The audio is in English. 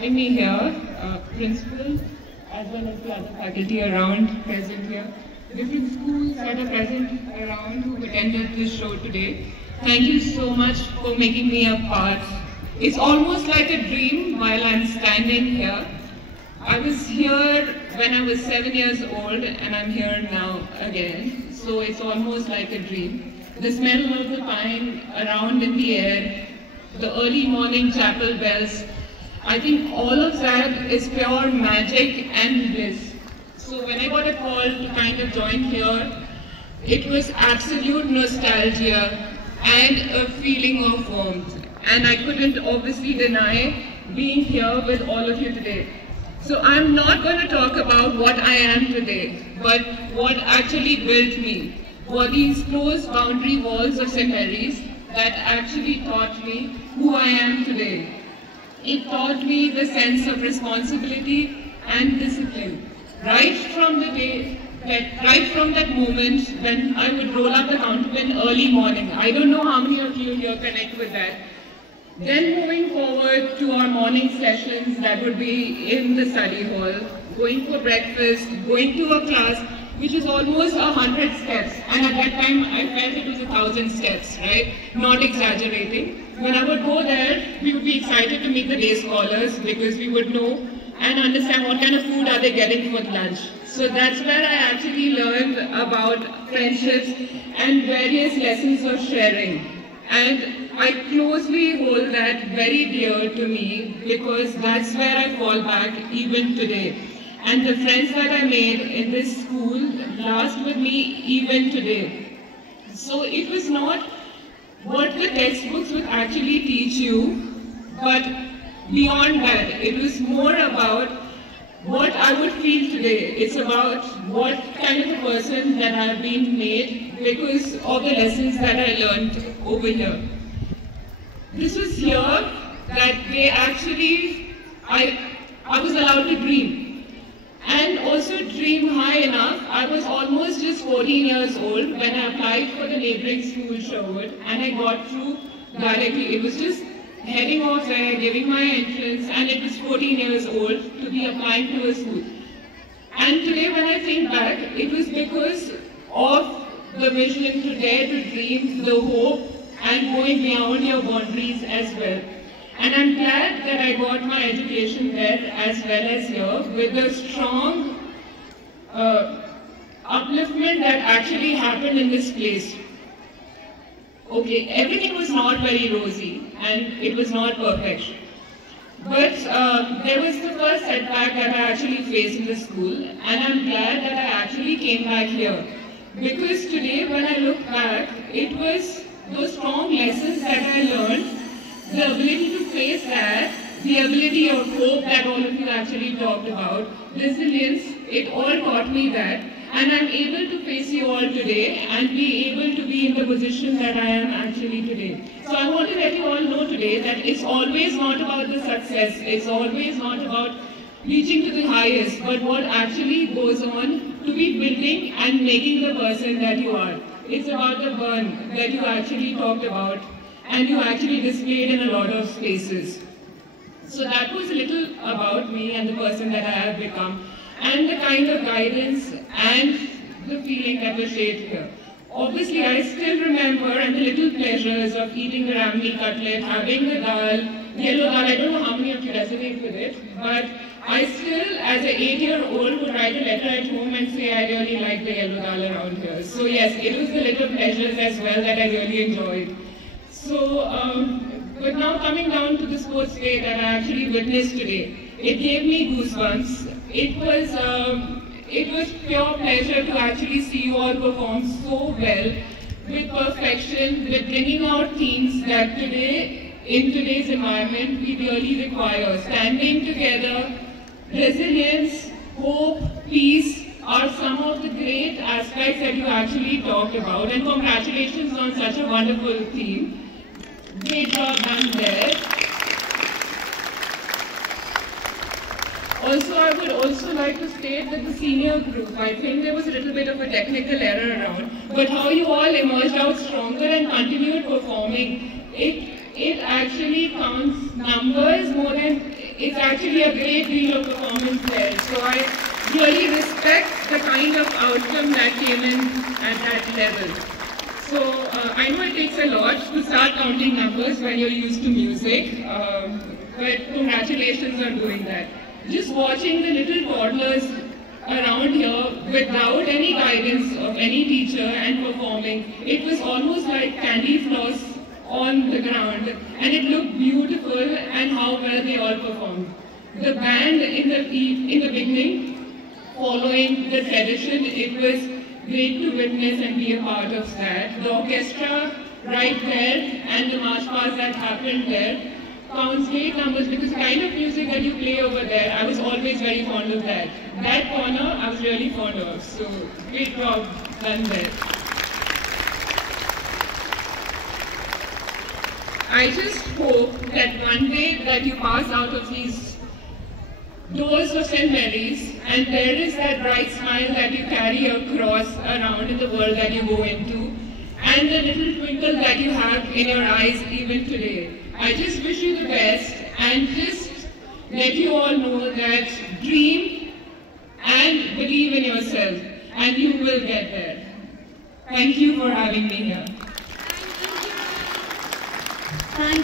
having me here, principal, as well as the other faculty around present here. Different schools that are present around who attended this show today. Thank you so much for making me a part. It's almost like a dream while I'm standing here. I was here when I was 7 years old and I'm here now again. So it's almost like a dream. The smell of the pine around in the air, the early morning chapel bells, I think all of that is pure magic and bliss. So when I got a call to kind of join here, it was absolute nostalgia and a feeling of warmth. And I couldn't obviously deny being here with all of you today. So I'm not going to talk about what I am today, but what actually built me. Were these closed boundary walls of St. Mary's that actually taught me who I am today. It taught me the sense of responsibility and discipline. Right from that moment when I would roll up the counterpin early morning. I don't know how many of you here connect with that. Then moving forward to our morning sessions that would be in the study hall, going for breakfast, going to a class which is almost 100 steps. And at that time I felt it was 1,000 steps, right? Not exaggerating. When I would go there, we would be excited to meet the day scholars because we would know and understand what kind of food are they getting for lunch. So that's where I actually learned about friendships and various lessons of sharing. And I closely hold that very dear to me because that's where I fall back even today. And the friends that I made in this school last with me even today. So it was not what the textbooks would actually teach you, but beyond that, it was more about what I would feel today. It's about what kind of a person that I've been made because of the lessons that I learned over here. This was here that they actually, I was allowed to dream. And also dream high enough. I was almost just 14 years old when I applied for the neighboring school, Sherwood, and I got through directly. It was just heading off there, giving my entrance, and it was 14 years old to be applying to a school. And today when I think back, it was because of the vision to dare to dream, the hope, and going beyond your boundaries as well. And I'm glad that I got my education there as well as here with a strong upliftment that actually happened in this place. Okay, everything was not very rosy and it was not perfect. But there was the first setback that I actually faced in the school, and I'm glad that I actually came back here. Because today when I look back, it was those strong lessons that I learned, the ability to face that, the ability of hope that all of you actually talked about, resilience, it all taught me that. And I'm able to face you all today and be able to be in the position that I am actually today. So I want to let you all know today that it's always not about the success, it's always not about reaching to the highest, but what actually goes on to be building and making the person that you are. It's about the burn that you actually talked about and you actually displayed in a lot of spaces. So that was a little about me and the person that I have become, and the kind of guidance and the feeling that was shared here. Obviously, I still remember and the little pleasures of eating the ramly cutlet, having the dal, yellow dal. I don't know how many of you resonate with it, but I still, as an 8-year-old, would write a letter at home and say I really like the yellow dal around here. So yes, it was the little pleasures as well that I really enjoyed. So, but now coming down to the sports day that I actually witnessed today, it gave me goosebumps. It was pure pleasure to actually see you all perform so well, with perfection, with bringing out themes that today, in today's environment, we really require. Standing together, resilience, hope, peace are some of the great aspects that you actually talked about, and congratulations on such a wonderful theme. Great job done there. Also, I would also like to state that the senior group, I think there was a little bit of a technical error around, but how you all emerged out stronger and continued performing, it actually counts numbers more than, it's actually a great deal of performance there. So I really respect the kind of outcome that came in at that level. So I know it takes a lot to start counting numbers when you're used to music, but congratulations on doing that. Just watching the little toddlers around here without any guidance of any teacher and performing, it was almost like candy floss on the ground, and it looked beautiful and how well they all performed. The band in the beginning, following the tradition, it was great to witness and be a part of that. The orchestra right there and the march past that happened there counts great numbers, because the kind of music that you play over there, I was always very fond of that. That corner I was really fond of, so great job done there. I just hope that one day that you pass out of these doors of St. Mary's and there is that bright smile that you carry across around in the world that you go into, and the little twinkle that you have in your eyes even today. I just wish you the best, and just let you all know that dream and believe in yourself, and you will get there. Thank you for having me here. Thank you.